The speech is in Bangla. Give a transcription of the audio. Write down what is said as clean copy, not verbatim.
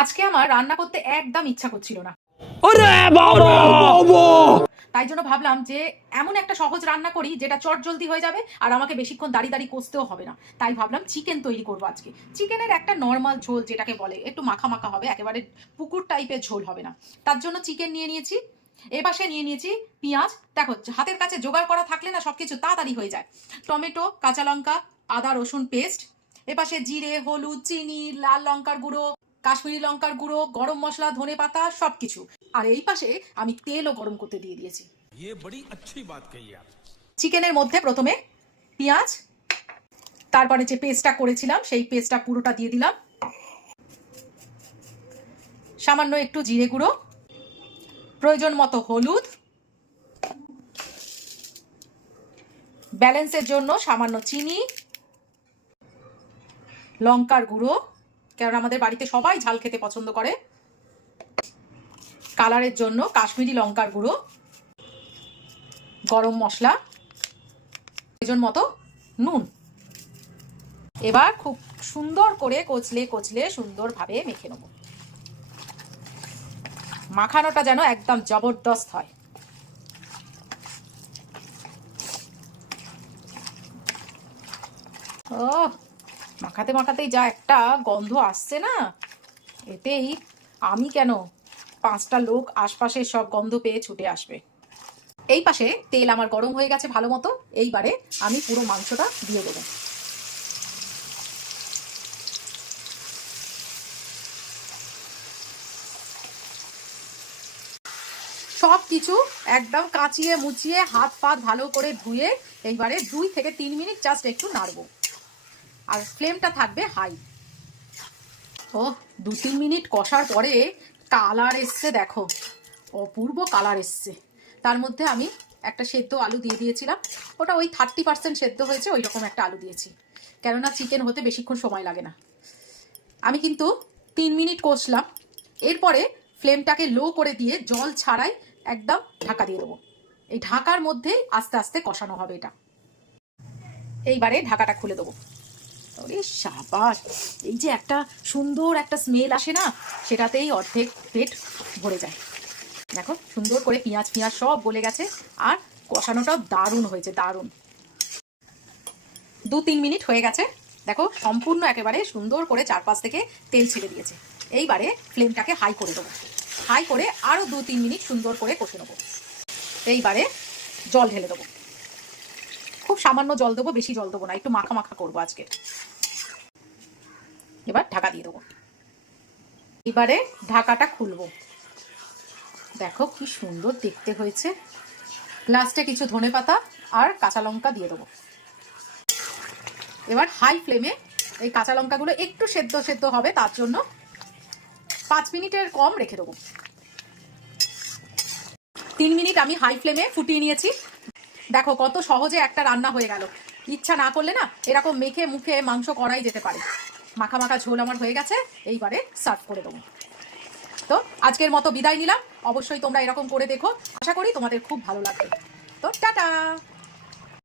আজকে আমার রান্না করতে একদম ইচ্ছা করছিল না, তাই জন্য ভাবলাম যে এমন একটা সহজ রান্না করি যেটা চটজলদি হয়ে যাবে আর আমাকে বেশিক্ষণ দাঁড়িয়ে দাঁড়িয়ে কষতেও হবে না। তাই ভাবলাম চিকেন তৈরি করবো আজকে। চিকেনের একটা নর্মাল ঝোল যেটাকে বলে, একটু মাখা মাখা হবে, একেবারে পুকুর টাইপের ঝোল হবে না। তার জন্য চিকেন নিয়ে নিয়েছি, এপাশে নিয়ে নিয়েছি পেঁয়াজ। দেখো হাতের কাছে জোগাড় করা থাকলে না সবকিছু তাড়াতাড়ি হয়ে যায়। টমেটো, কাঁচা লঙ্কা, আদা রসুন পেস্ট, এপাশে জিরে, হলুদ, চিনি, লাল লঙ্কার গুঁড়ো, কাশ্মীরি লঙ্কার গুঁড়ো, গরম মশলা, ধনে পাতা সবকিছু। আর এই পাশে আমি তেলও গরম করতে দিয়ে দিয়েছি। চিকেনের মধ্যে প্রথমে পেঁয়াজ, তারপরে যে পেস্টটা করেছিলাম সেই পেস্টটা পুরোটা দিয়ে দিলাম। সামান্য একটু জিরে গুঁড়ো, প্রয়োজন মতো হলুদ, ব্যালেন্সের জন্য সামান্য চিনি, লঙ্কার গুঁড়ো, কারণ আমাদের বাড়িতে সবাই ঝাল খেতে পছন্দ করে, কালারের জন্য কাশ্মীরি লঙ্কার গুঁড়ো, গরম মশলা, প্রয়োজন মতো নুন। এবার খুব সুন্দর করে কচলে কচলে সুন্দরভাবে মেখে নেব। মাখানোটা যেন একদম জবরদস্ত হয়। ও মাখাতে মাখাতেই যা একটা গন্ধ আসছে না, এতেই আমি কেন 5টা লোক আশপাশে সব গন্ধ পেয়ে ছুটে আসবে। এই পাশে তেল আমার গরম হয়ে গেছে ভালো মতো। এইবারে আমি পুরো মাংসটা দিয়ে দেবো। সব কিছু একদম কাচিয়ে মুচিয়ে হাত পাত ভালো করে ধুয়ে এইবারে 2 থেকে 3 মিনিট জাস্ট একটু নাড়বো। আর ফ্লেমটা থাকবে হাই। ও 2-3 মিনিট কষার পরে কালার এসছে, দেখো অপূর্ব কালার এসছে। তার মধ্যে আমি একটা সেদ্ধ আলু দিয়ে দিয়েছিলাম, ওটা ওই 30% সেদ্ধ হয়েছে, ওই রকম একটা আলু দিয়েছি, কেননা চিকেন হতে বেশিক্ষণ সময় লাগে না। আমি কিন্তু 3 মিনিট কষলাম, এরপরে ফ্লেমটাকে লো করে দিয়ে জল ছাড়াই একদম ঢাকা দিয়ে দেবো। এই ঢাকার মধ্যেই আস্তে আস্তে কষানো হবে এটা। এইবারে ঢাকাটা খুলে দেবো। ওরে সাবাস, এই যে একটা সুন্দর একটা স্মেল আসে না, সেটাতেই অর্ধেক পেট ভরে যায়। দেখো সুন্দর করে পেঁয়াজ পেঁয়াজ সব গলে গেছে আর কষানোটাও দারুণ হয়েছে, দারুণ। 2-3 মিনিট হয়ে গেছে, দেখো সম্পূর্ণ একেবারে সুন্দর করে চারপাশ থেকে তেল ছেড়ে দিয়েছে। এইবারে ফ্লেমটাকে হাই করে দেবো। হাই করে আরও 2-3 মিনিট সুন্দর করে কষে নেবো। এইবারে জল ঢেলে দেবো, খুব সামান্য জল দেবো, বেশি জল দেবো না, একটু মাখা মাখা করবো আজকে। এবার ঢাকা দিয়ে দেবো। এবারে ঢাকাটা খুলবো। দেখো কি সুন্দর দেখতে হয়েছে। লাস্টে কিছু ধনেপাতা আর কাঁচা লঙ্কা দিয়ে দেবো। এবার হাই ফ্লেমে এই কাঁচা লঙ্কাগুলো একটু সেদ্ধ সেদ্ধ হবে, তার জন্য 5 মিনিটের কম রেখে দেবো। 3 মিনিট আমি হাই ফ্লেমে ফুটিয়ে নিয়েছি। দেখো কত সহজে একটা রান্না হয়ে গেল। ইচ্ছা না করলে না এরকম মেখে মুখে মাংস করাই যেতে পারে। মাখা মাখা ঝোল আমার হয়ে গেছে, এইবারে সার্ভ করে দেবো। তো আজকের মতো বিদায় নিলাম। অবশ্যই তোমরা এরকম করে দেখো, আশা করি তোমাদের খুব ভালো লাগবে। তো টাটা।